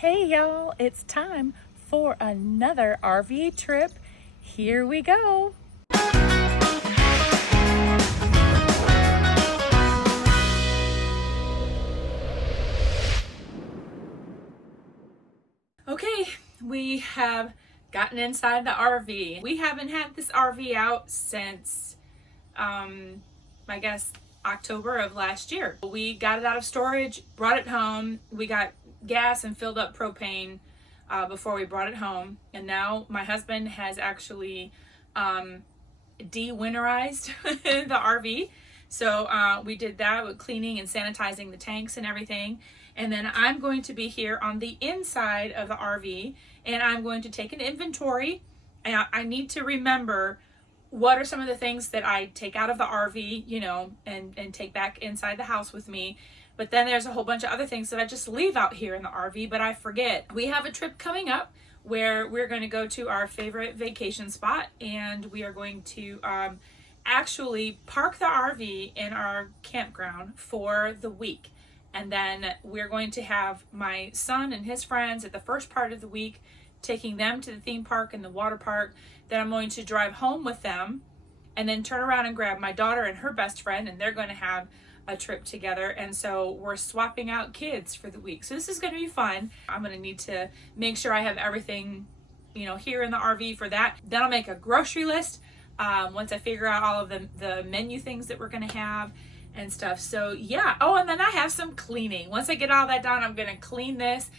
Hey y'all, it's time for another RV trip. Here we go. Okay, we have gotten inside the RV. We haven't had this RV out since, I guess, October of last year. We got it out of storage, brought it home. We got gas and filled up propane before we brought it home. And now my husband has actually de-winterized the RV. So we did that with cleaning and sanitizing the tanks and everything. And then I'm going to be here on the inside of the RV and I'm going to take an inventory. And I need to remember what are some of the things that I take out of the RV, and take back inside the house with me. But then there's a whole bunch of other things that I just leave out here in the RV, but I forget. We have a trip coming up where we're going to go to our favorite vacation spot, and we are going to actually park the RV in our campground for the week. And then we're going to have my son and his friends at the first part of the week, taking them to the theme park and the water park. Then I'm going to drive home with them and then turn around and grab my daughter and her best friend, and they're going to have a trip together. And so we're swapping out kids for the week. So this is going to be fun. I'm going to need to make sure I have everything, here in the RV for that. Then I'll make a grocery list once I figure out all of the menu things that we're going to have and stuff. So yeah. Oh, and then I have some cleaning. Once I get all that done, I'm going to clean this,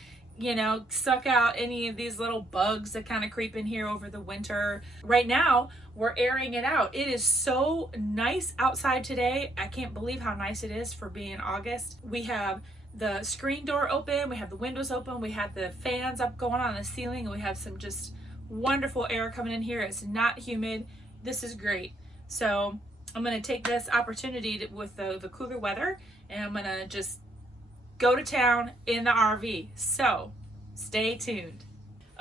suck out any of these little bugs that kind of creep in here over the winter. Right now, we're airing it out. It is so nice outside today. I can't believe how nice it is for being August. We have the screen door open, we have the windows open, we have the fans up going on the ceiling, and we have some just wonderful air coming in here. It's not humid. This is great. So I'm going to take this opportunity with the cooler weather, and I'm going to just go to town in the RV. So stay tuned.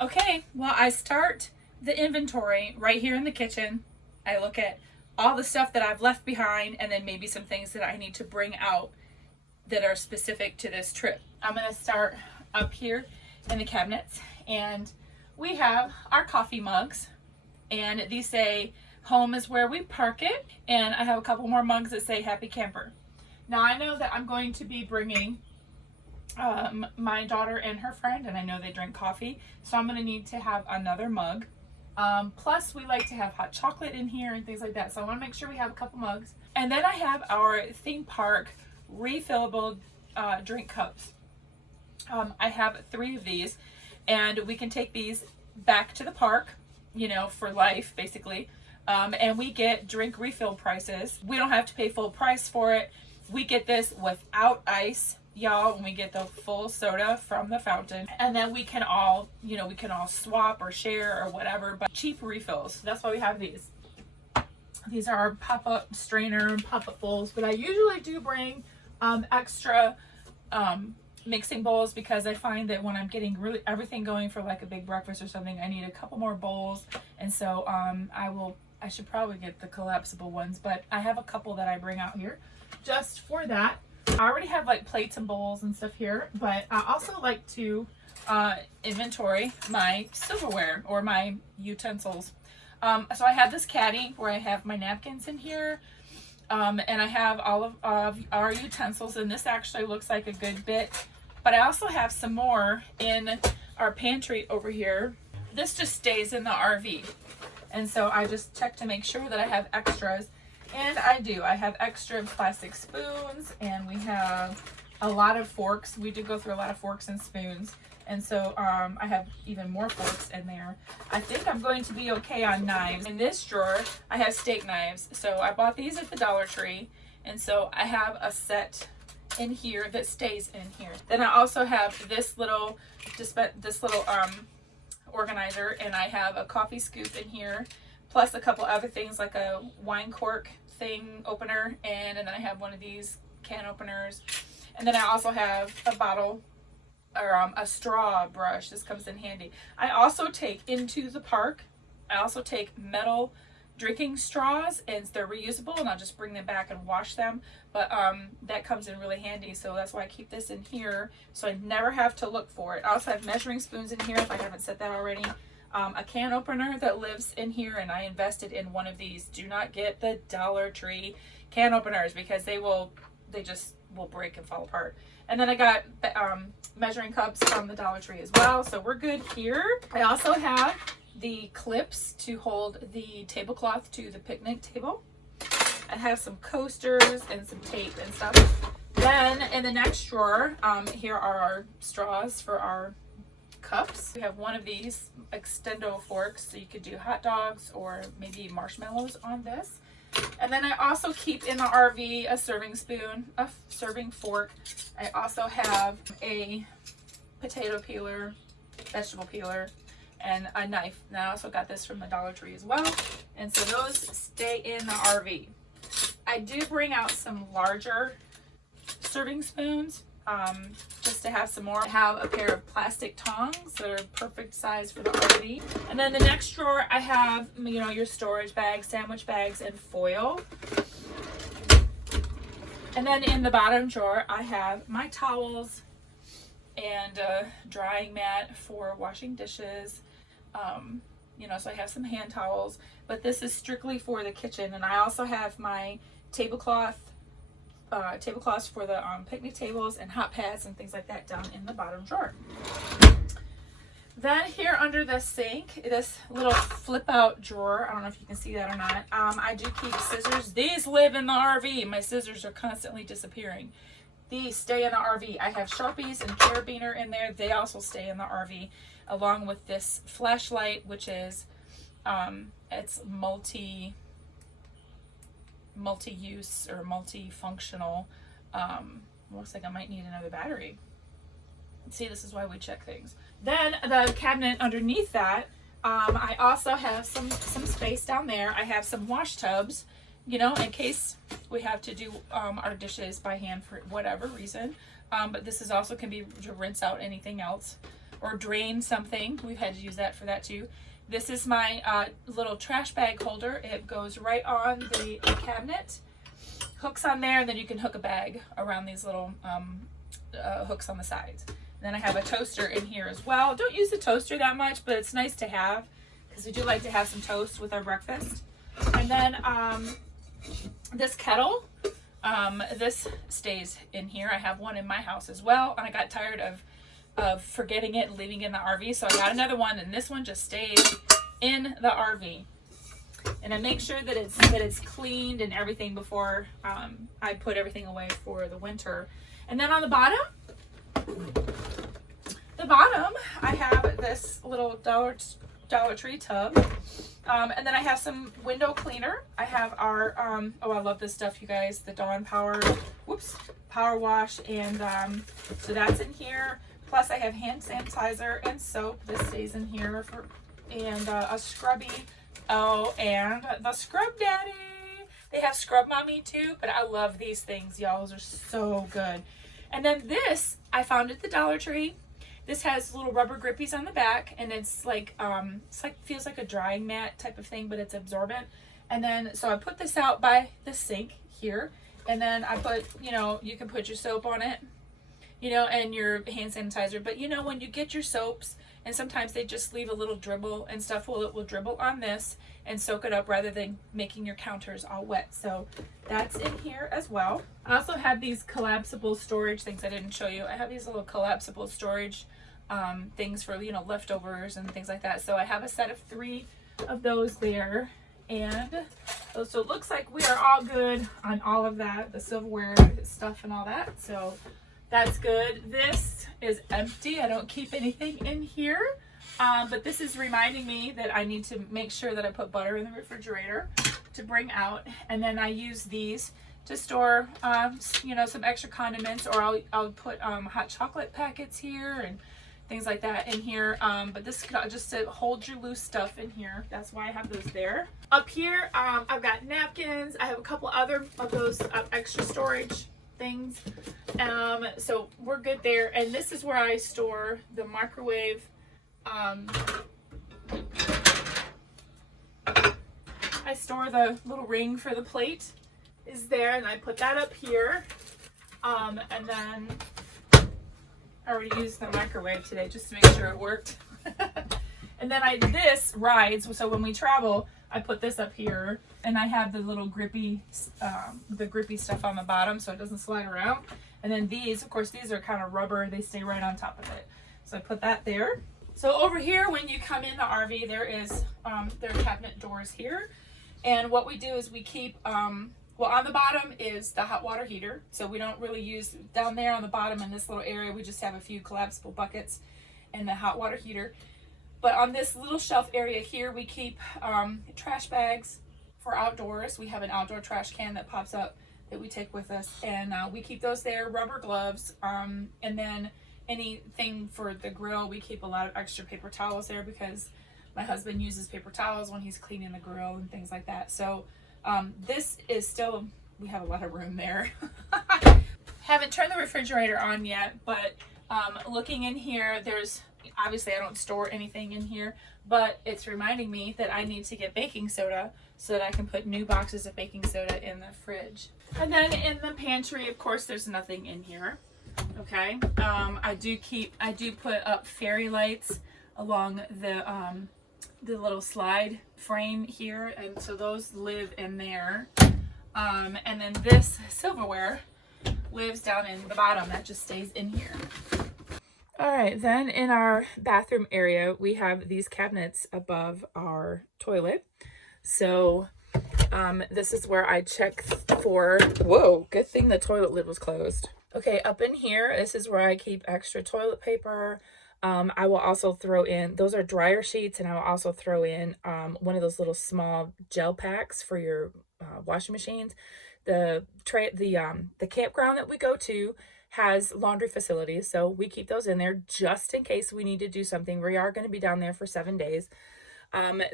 Okay, well, I start the inventory right here in the kitchen. I look at all the stuff that I've left behind and then maybe some things that I need to bring out that are specific to this trip. I'm going to start up here in the cabinets, and we have our coffee mugs, and these say home is where we park it, and I have a couple more mugs that say happy camper. Now I know that I'm going to be bringing my daughter and her friend, and I know they drink coffee, so I'm going to need to have another mug. Plus we like to have hot chocolate in here and things like that, so I want to make sure we have a couple mugs. And then I have our theme park refillable drink cups. I have 3 of these, and we can take these back to the park, for life basically. And we get drink refill prices. We don't have to pay full price for it. We get this without ice, y'all, when we get the full soda from the fountain. And then we can all, swap or share or whatever, but cheap refills. That's why we have these. These are our pop-up strainer and pop-up bowls, but I usually do bring extra mixing bowls, because I find that when I'm getting really everything going for like a big breakfast or something, I need a couple more bowls. And so I should probably get the collapsible ones, but I have a couple that I bring out here just for that. I already have like plates and bowls and stuff here, but I also like to inventory my silverware or my utensils. So I have this caddy where I have my napkins in here, and I have all of our utensils, and this actually looks like a good bit, but I also have some more in our pantry over here. This just stays in the RV. And so I just check to make sure that I have extras. And I do. I have extra plastic spoons, and we have a lot of forks. We do go through a lot of forks and spoons. And so I have even more forks in there. I think I'm going to be okay on knives. In this drawer, I have steak knives. So I bought these at the Dollar Tree. And so I have a set in here that stays in here. Then I also have this little organizer, and I have a coffee scoop in here, plus a couple other things like a wine cork thing opener, and then I have one of these can openers, and then I also have a bottle or a straw brush. This comes in handy. I also take into the park, I also take metal drinking straws, and they're reusable, and I'll just bring them back and wash them. But that comes in really handy, so that's why I keep this in here, so I never have to look for it. I also have measuring spoons in here if I haven't said that already. A can opener that lives in here, and I invested in one of these. Do not get the Dollar Tree can openers because they just will break and fall apart. And then I got measuring cups from the Dollar Tree as well, so we're good here. I also have the clips to hold the tablecloth to the picnic table. I have some coasters and some tape and stuff. Then in the next drawer, here are our straws for our cups. We have one of these extendo forks, so you could do hot dogs or maybe marshmallows on this. And then I also keep in the RV a serving spoon, a serving fork. I also have a potato peeler, vegetable peeler, and a knife. And I also got this from the Dollar Tree as well. And so those stay in the RV. I do bring out some larger serving spoons, just to have some more. I have a pair of plastic tongs that are perfect size for the RV. And then the next drawer, I have, you know, your storage bags, sandwich bags, and foil. And then in the bottom drawer, I have my towels and a drying mat for washing dishes. You know, so I have some hand towels, but this is strictly for the kitchen. And I also have my tablecloths for the picnic tables and hot pads and things like that down in the bottom drawer. Then here under the sink, this little flip out drawer, I don't know if you can see that or not, I do keep scissors. These live in the RV. My scissors are constantly disappearing. These stay in the RV. I have Sharpies and carabiner in there. They also stay in the RV, along with this flashlight, which is it's multi-use or multifunctional. Looks like I might need another battery. See, this is why we check things. Then the cabinet underneath that, I also have some space down there. I have some wash tubs, you know, in case we have to do our dishes by hand for whatever reason. But this is also can be to rinse out anything else or drain something. We've had to use that for that too. This is my little trash bag holder. It goes right on the cabinet, hooks on there, and then you can hook a bag around these little hooks on the sides. Then I have a toaster in here as well. Don't use the toaster that much, but it's nice to have because we do like to have some toast with our breakfast. And then this kettle, this stays in here. I have one in my house as well, and I got tired of forgetting it and leaving it in the RV, so I got another one, and this one just stays in the RV. And I make sure that it's cleaned and everything before I put everything away for the winter. And then on the bottom, I have this little Dollar Tree tub. And then I have some window cleaner. I have our, oh, I love this stuff, you guys, the Dawn Power Wash. And so that's in here. Plus I have hand sanitizer and soap. This stays in here and a scrubby. Oh, and the Scrub Daddy. They have Scrub Mommy too, but I love these things, y'all. Those are so good. And then this, I found at the Dollar Tree. This has little rubber grippies on the back, and it's like feels like a drying mat type of thing, but it's absorbent. And then, so I put this out by the sink here, and then I put, you know, you can put your soap on it, you know, and your hand sanitizer. But you know, when you get your soaps, and sometimes they just leave a little dribble and stuff, well, it will dribble on this and soak it up rather than making your counters all wet. So that's in here as well. I also have these collapsible storage things I didn't show you. I have these little collapsible storage things for, you know, leftovers and things like that. So I have a set of 3 of those there. And so it looks like we are all good on all of that, the silverware stuff and all that. So that's good. This is empty. I don't keep anything in here. But this is reminding me that I need to make sure that I put butter in the refrigerator to bring out. And then I use these to store, you know, some extra condiments, or I'll put hot chocolate packets here and things like that in here. But this could just to hold your loose stuff in here. That's why I have those there. Up here, I've got napkins. I have a couple other of those extra storage things. So we're good there. And this is where I store the microwave. I I store the little ring for the plate is there, and I put that up here. And then I already used the microwave today just to make sure it worked. And then this rides, so when we travel, I put this up here, and I have the little grippy stuff on the bottom so it doesn't slide around. And then these, of course, these are kind of rubber, they stay right on top of it. So I put that there. So over here, when you come in the RV, there are cabinet doors here. And what we do is we keep, well, on the bottom is the hot water heater. So we don't really use, down there on the bottom in this little area, we just have a few collapsible buckets and the hot water heater. But on this little shelf area here, we keep trash bags for outdoors. We have an outdoor trash can that pops up that we take with us. And we keep those there, rubber gloves. And then anything for the grill, we keep a lot of extra paper towels there because my husband uses paper towels when he's cleaning the grill and things like that. So this is still, we have a lot of room there. Haven't turned the refrigerator on yet, but looking in here, there's, obviously I don't store anything in here, but it's reminding me that I need to get baking soda so that I can put new boxes of baking soda in the fridge. And then in the pantry, of course, there's nothing in here. Okay. I do put up fairy lights along the little slide frame here, and so those live in there. And then this silverware lives down in the bottom, that just stays in here. All right, then in our bathroom area, we have these cabinets above our toilet. So this is where I check for, whoa, good thing the toilet lid was closed. Okay, up in here, this is where I keep extra toilet paper. I will also throw in, those are dryer sheets, and I will also throw in one of those little small gel packs for your washing machines. The campground that we go to has laundry facilities, so we keep those in there just in case we need to do something. We are going to be down there for 7 days.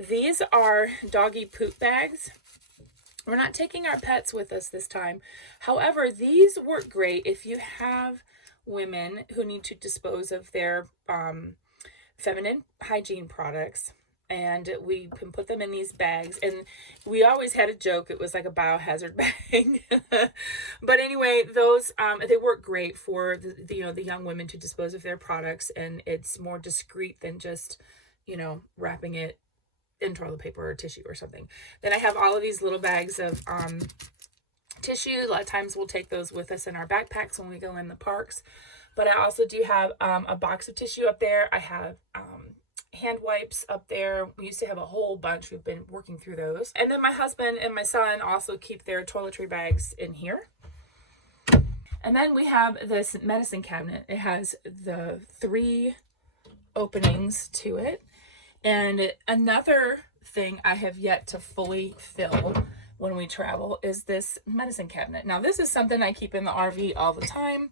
These are doggy poop bags. We're not taking our pets with us this time. However, these work great if you have women who need to dispose of their feminine hygiene products, and we can put them in these bags. And we always had a joke, it was like a biohazard bag. But anyway, those they work great for the young women to dispose of their products, and it's more discreet than just wrapping it in toilet paper or tissue or something. Then I have all of these little bags of tissue. A lot of times we'll take those with us in our backpacks when we go in the parks. But I also do have a box of tissue up there. I have hand wipes up there. We used to have a whole bunch. We've been working through those. And then my husband and my son also keep their toiletry bags in here. And then we have this medicine cabinet. It has the 3 openings to it. And another thing I have yet to fully fill when we travel is this medicine cabinet. Now, this is something I keep in the RV all the time.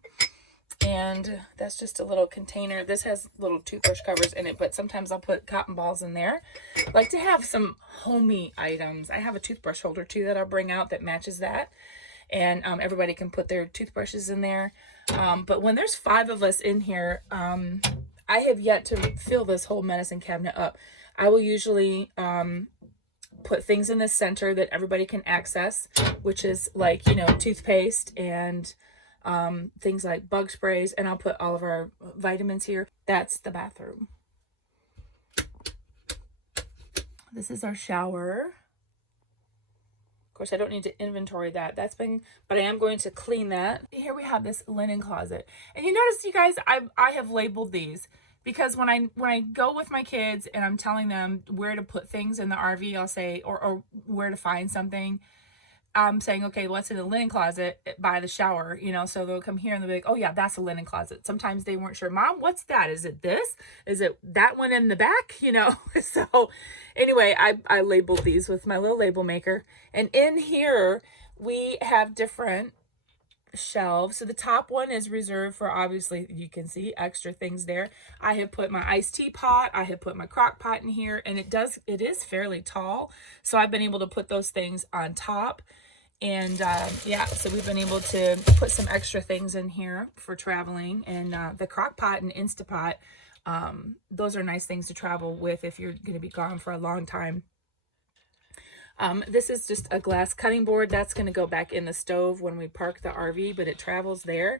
And that's just a little container. This has little toothbrush covers in it, but sometimes I'll put cotton balls in there. I like to have some homey items. I have a toothbrush holder too that I'll bring out that matches that. And everybody can put their toothbrushes in there. But when there's 5 of us in here, I have yet to fill this whole medicine cabinet up. I will usually put things in the center that everybody can access, which is like, toothpaste and things like bug sprays, and I'll put all of our vitamins here. That's the bathroom. This is our shower. Of course, I don't need to inventory that. But I am going to clean that. Here we have this linen closet. And you notice, you guys, I have labeled these because when I go with my kids and I'm telling them where to put things in the RV, I'll say, or where to find something, I'm saying, okay, what's in the linen closet by the shower, so they'll come here and they'll be like, oh yeah, that's a linen closet. Sometimes they weren't sure. Mom, what's that? Is it this? Is it that one in the back? So anyway, I labeled these with my little label maker. And in here, we have different shelves. So the top one is reserved for, obviously, you can see extra things there. I have put my iced tea pot. I have put my crock pot in here, and it is fairly tall. So I've been able to put those things on top. And yeah, so we've been able to put some extra things in here for traveling. And the crock pot and Instapot, those are nice things to travel with if you're going to be gone for a long time. This is just a glass cutting board that's going to go back in the stove when we park the RV, but it travels there.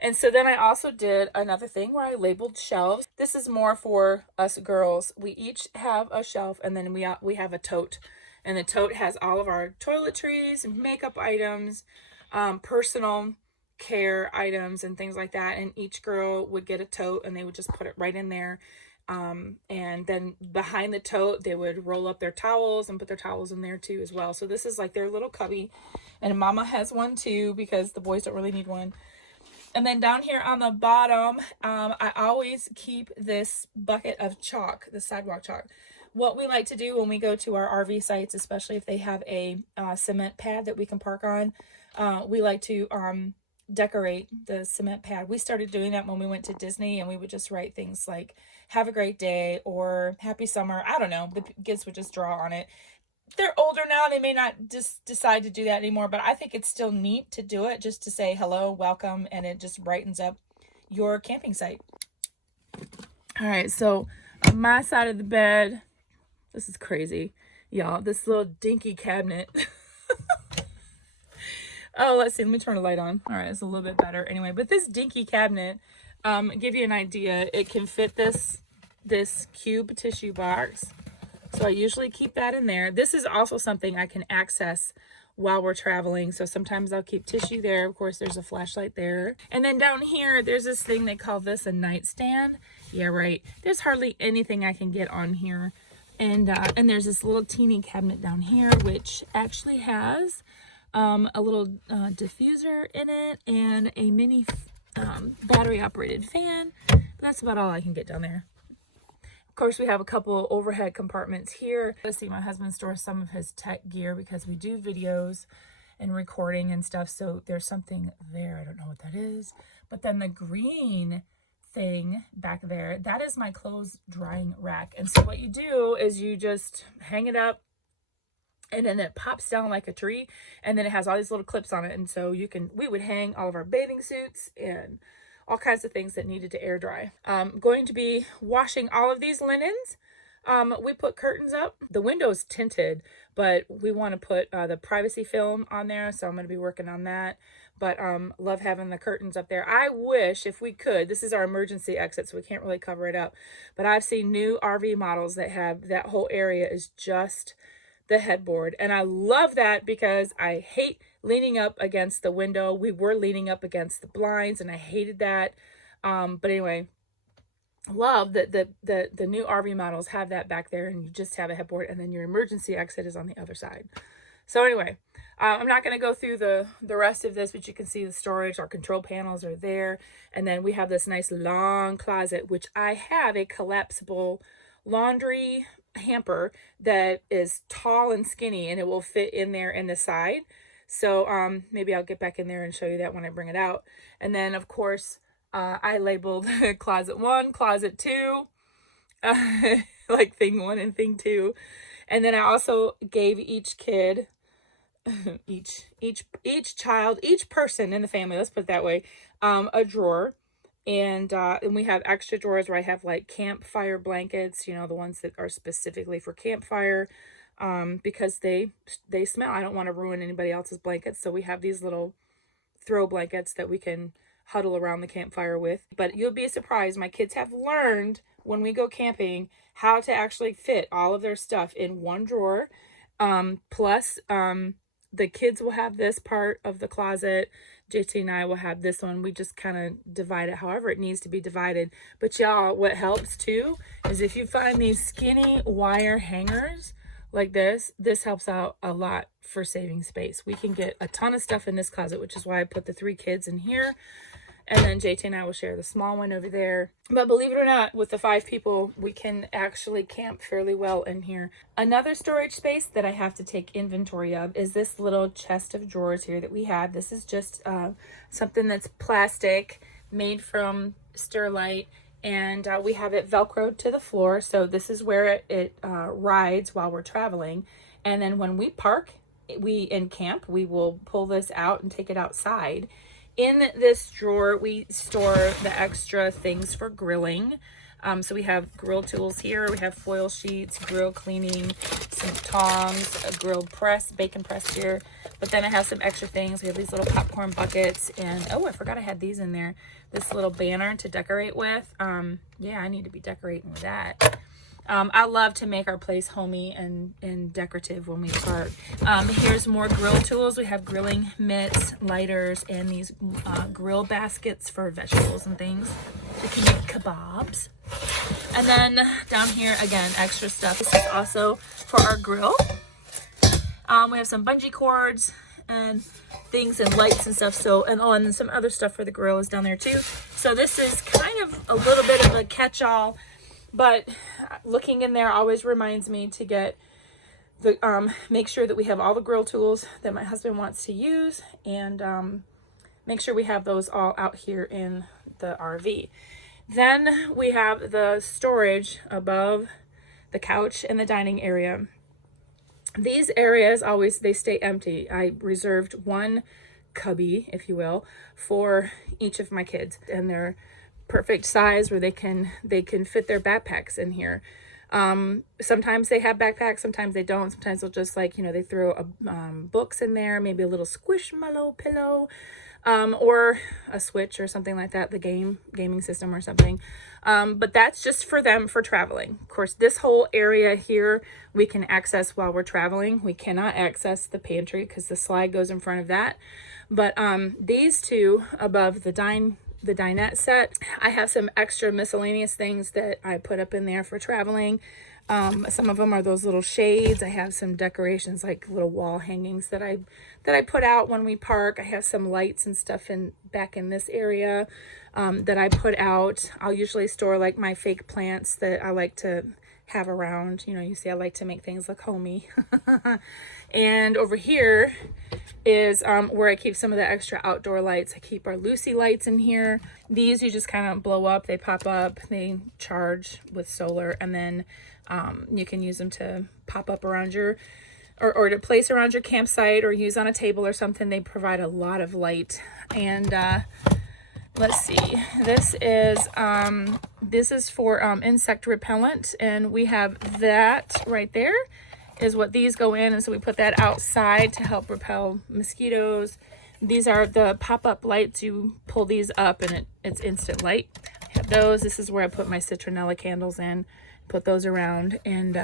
And so then I also did another thing where I labeled shelves. This is more for us girls. We each have a shelf, and then we have a tote. And the tote has all of our toiletries and makeup items, personal care items and things like that. And each girl would get a tote and they would just put it right in there. And then behind the tote, they would roll up their towels and put their towels in there too as well. So this is like their little cubby. And Mama has one too because the boys don't really need one. And then down here on the bottom, I always keep this bucket of chalk, the sidewalk chalk. What we like to do when we go to our RV sites, especially if they have a cement pad that we can park on, we like to decorate the cement pad. We started doing that when we went to Disney, and we would just write things like "Have a great day" or "Happy summer." I don't know. The kids would just draw on it. They're older now. They may not just decide to do that anymore, but I think it's still neat to do it, just to say hello, welcome, and it just brightens up your camping site. All right, so on my side of the bed, this is crazy, y'all. This little dinky cabinet. Oh, let's see. Let me turn the light on. All right, it's a little bit better. Anyway, but this dinky cabinet, give you an idea. It can fit this cube tissue box. So I usually keep that in there. This is also something I can access while we're traveling. So sometimes I'll keep tissue there. Of course, there's a flashlight there. And then down here, there's this thing they call this a nightstand. Yeah, right. There's hardly anything I can get on here. And there's this little teeny cabinet down here, which actually has a little diffuser in it and a mini battery operated fan. But that's about all I can get down there. Of course, we have a couple overhead compartments here. Let's see, my husband stores some of his tech gear because we do videos and recording and stuff. So there's something there. I don't know what that is. But then the green thing back there, that is my clothes drying rack. And so what you do is you just hang it up, and then it pops down like a tree, and then it has all these little clips on it. And so we would hang all of our bathing suits and all kinds of things that needed to air dry. Going to be washing all of these linens. We put curtains up. The window's tinted, but we want to put the privacy film on there, so I'm going to be working on that. But love having the curtains up there. I wish if we could, this is our emergency exit, so we can't really cover it up, but I've seen new RV models that have that whole area is just the headboard, and I love that because I hate leaning up against the window. We were leaning up against the blinds, and I hated that. But anyway, love that the new RV models have that back there, and you just have a headboard, and then your emergency exit is on the other side. So anyway, I'm not going to go through the rest of this, but you can see the storage. Our control panels are there, and then we have this nice long closet, which I have a collapsible laundry hamper that is tall and skinny, and it will fit in there in the side. So maybe I'll get back in there and show you that when I bring it out. And then of course I labeled closet 1, closet 2, like thing 1 and thing 2. And then I also gave each kid each child, each person in the family, let's put it that way, a drawer. And we have extra drawers where I have like campfire blankets, you know, the ones that are specifically for campfire, because they smell. I don't want to ruin anybody else's blankets. So we have these little throw blankets that we can huddle around the campfire with. But you'll be surprised. My kids have learned when we go camping how to actually fit all of their stuff in one drawer. Plus, the kids will have this part of the closet. JT and I will have this one. We just kind of divide it however it needs to be divided. But y'all, what helps too is if you find these skinny wire hangers like this helps out a lot for saving space. We can get a ton of stuff in this closet, which is why I put the 3 kids in here. And then JT and I will share the small one over there. But believe it or not, with the 5 people, we can actually camp fairly well in here. Another storage space that I have to take inventory of is this little chest of drawers here that we have. This is just something that's plastic, made from Sterlite, and we have it Velcroed to the floor. So this is where it rides while we're traveling. And then when we park, in camp, we will pull this out and take it outside. In this drawer, we store the extra things for grilling. So we have grill tools here. We have foil sheets, grill cleaning, some tongs, a grill press, bacon press here. But then I have some extra things. We have these little popcorn buckets, and oh, I forgot I had these in there. This little banner to decorate with. Yeah, I need to be decorating with that. I love to make our place homey and decorative when we park. Here's more grill tools. We have grilling mitts, lighters, and these grill baskets for vegetables and things. We can make kebabs. And then down here, again, extra stuff. This is also for our grill. We have some bungee cords and things and lights and stuff. So, and then some other stuff for the grill is down there too. So this is kind of a little bit of a catch-all, but looking in there always reminds me to get the, make sure that we have all the grill tools that my husband wants to use, and make sure we have those all out here in the RV. Then we have the storage above the couch and the dining area. These areas always, they stay empty. I reserved one cubby, if you will, for each of my kids, and they're perfect size where they can fit their backpacks in here. Sometimes they have backpacks, sometimes they don't. Sometimes they'll just, like, you know, they throw books in there, maybe a little squishmallow pillow, or a Switch or something like that, the gaming system or something. But that's just for them for traveling. Of course, this whole area here we can access while we're traveling. We cannot access the pantry because the slide goes in front of that. But these two above the dinette set, I have some extra miscellaneous things that I put up in there for traveling. Some of them are those little shades. I have some decorations, like little wall hangings that I put out when we park. I have some lights and stuff back in this area that I put out. I'll usually store like my fake plants that I like to have around. You know, you see, I like to make things look homey. And over here is where I keep some of the extra outdoor lights. I keep our Lucy lights in here. These you just kind of blow up, they pop up, they charge with solar, and then you can use them to pop up around your or to place around your campsite or use on a table or something. They provide a lot of light. And let's see, this is for insect repellent, and we have that right there is what these go in, and so we put that outside to help repel mosquitoes. These are the pop-up lights. You pull these up and it's instant light. I have those. This is where I put my citronella candles in, put those around, and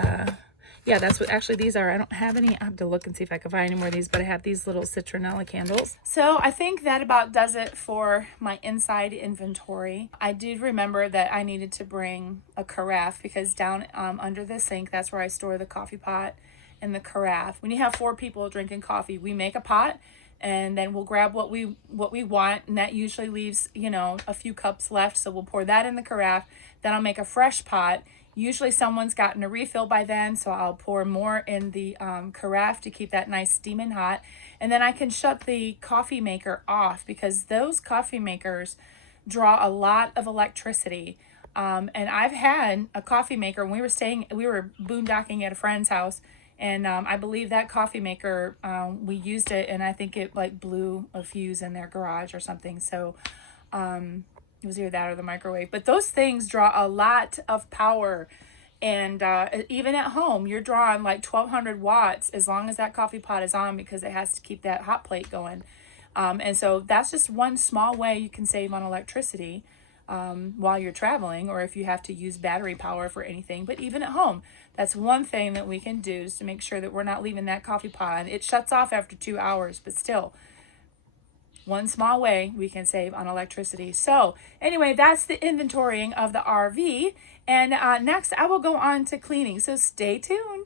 yeah, that's what actually these are. I don't have any. I have to look and see if I can find any more of these, but I have these little citronella candles. So I think that about does it for my inside inventory. I did remember that I needed to bring a carafe, because down under the sink, that's where I store the coffee pot and the carafe. When you have 4 people drinking coffee, we make a pot, and then we'll grab what we want, and that usually leaves, you know, a few cups left, so we'll pour that in the carafe. Then I'll make a fresh pot. Usually someone's gotten a refill by then, so I'll pour more in the carafe to keep that nice steaming hot. And then I can shut the coffee maker off, because those coffee makers draw a lot of electricity. And I've had a coffee maker when we were boondocking at a friend's house, and I believe that coffee maker, we used it, and I think it like blew a fuse in their garage or something. So it was either that or the microwave. But those things draw a lot of power. And even at home, you're drawing like 1,200 watts as long as that coffee pot is on, because it has to keep that hot plate going. And so that's just one small way you can save on electricity while you're traveling, or if you have to use battery power for anything. But even at home, that's one thing that we can do, is to make sure that we're not leaving that coffee pot. It shuts off after 2 hours, but still, one small way we can save on electricity. So anyway, that's the inventorying of the RV. And next I will go on to cleaning. So stay tuned.